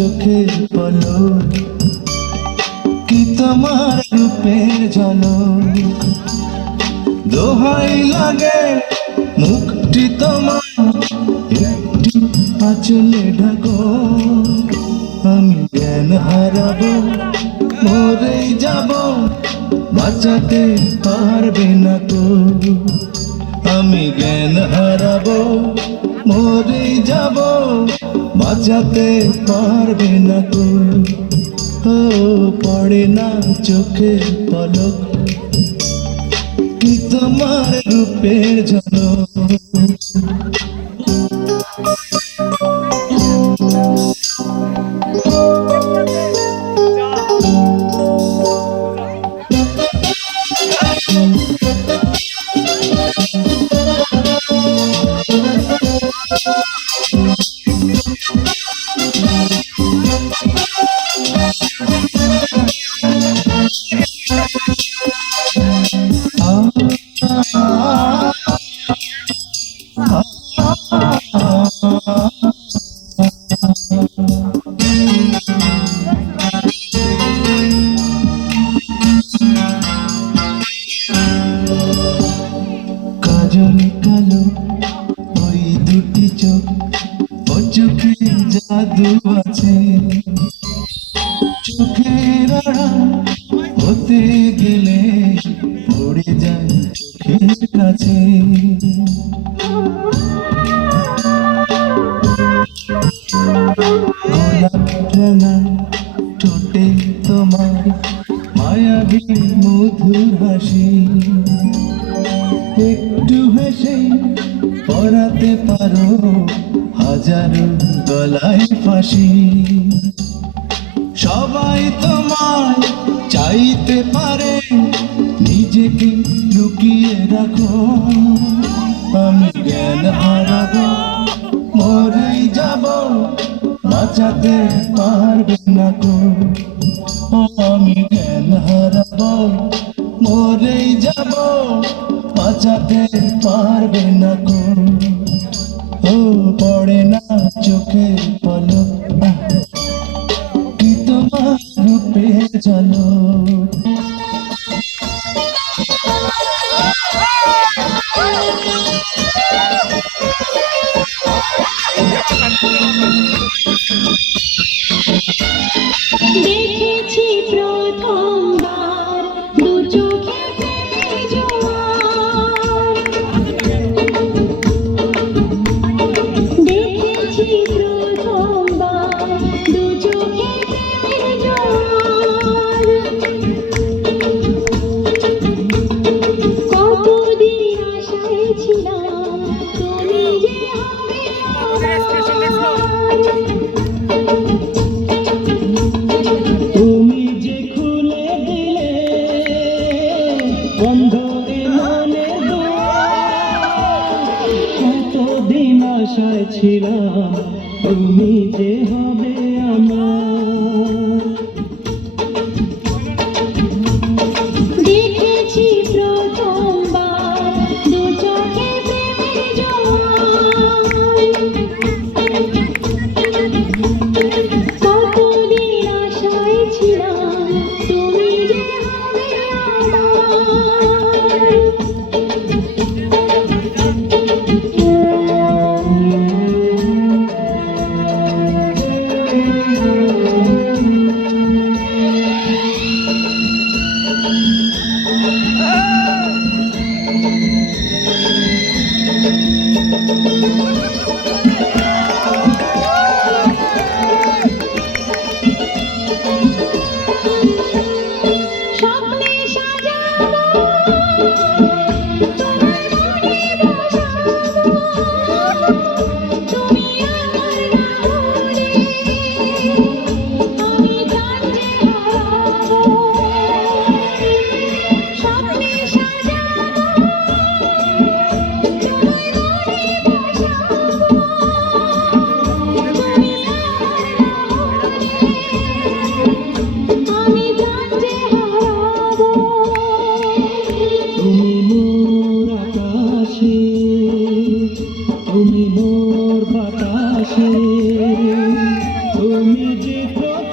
চোখের পলক, কি তোমার রূপের ঝলক। দোহাই লাগে মুখটি তোমার, একটু আঁচলে ঢাকো। আমি জ্ঞান হারাবো, মরেই যাব, বাঁচাতে পারবে না তো। আমি জ্ঞান হারাবো, মরেই যাব, বাঁচাতে পারবে না তো। ও পড়ে না চোখের পলক, কি তোমার রূপের ঝলক। কাজলে কালো ওই দুটি চোখ, ও চোখে জাদু আছে। চোখের আড়াল হতে গেলে পড়ে যায় চোখের কাছে। গোলাপ রাঙা ঠোঁটে তোমার মায়াবী মধুর হাসি। একটু হেসে পরাতে পারো হাজারো গলায় ফাঁসি। সবাই তোমায় চাইতে পারে, নিজেকে লুকিয়ে রাখো। আমি জ্ঞান হারাবো, মরেই যাব, বাঁচাতে পারবে না তো। আমি জ্ঞান হারাবো, মরেই যাব, বাঁচাতে পারবে না গো। ও পড়ে না চোখের পলক, কি তোমার রূপের ঝলক। দেখেছি প্রথমবার দু চোখে প্রেমের জোয়ার। দেখেছি প্রথমবার দু চোখে প্রেমের জোয়ার। কতদিন আশায় ছিলাম তুমি যে হবে আমার। তুমি যে খুলে দিলে বন্ধ এ মনের দুয়ার, কতদিন আশায় ছিলাম তুমি যে হবে আমার। দেখেছি প্রথমবার দু চোখে প্রেমের জোয়ার। কতদিন আশায় ছিলাম তুমি যে হবে আমার। স্বপ্নে সাজাবো তোমার মনে বসাবো, তুমি আমার না হলে আমি প্রাণ যে হারাবো। স্বপ্নে সাজাবো তোমার মনে বসাবো, প্রথম